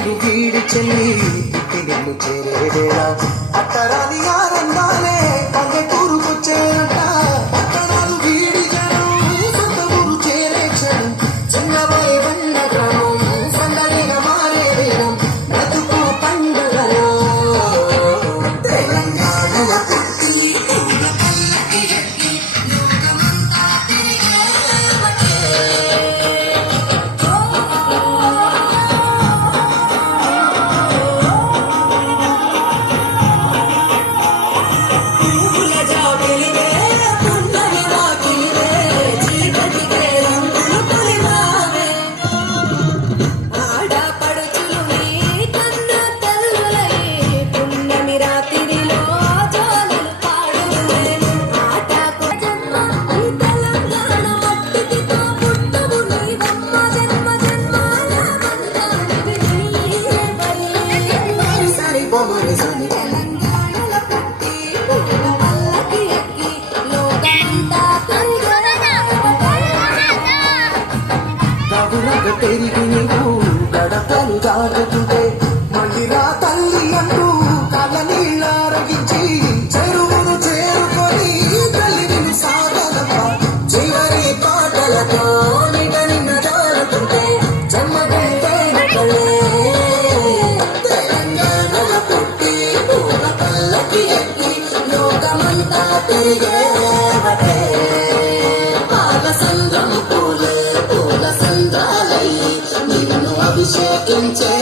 చెల్లి వీడి చెల్లి తెలుగు చేరేదేలా అత్తరాని మగ పెరిగి నీవు గడపలు దాటుతుంటే మళ్ళీ తల్లి అంటూ కళ్ళ నీళ్ళారగించి చెరువును చేరుకొని తల్లిని సాగలమ్మ చివరి పాటలతో నిట నిన్ను జారుతుంటే జన్మకుంటే తెలంగాణల పుట్టి పూల పల్లకి ఎక్కి లోకమంతా సంద్రము పూలే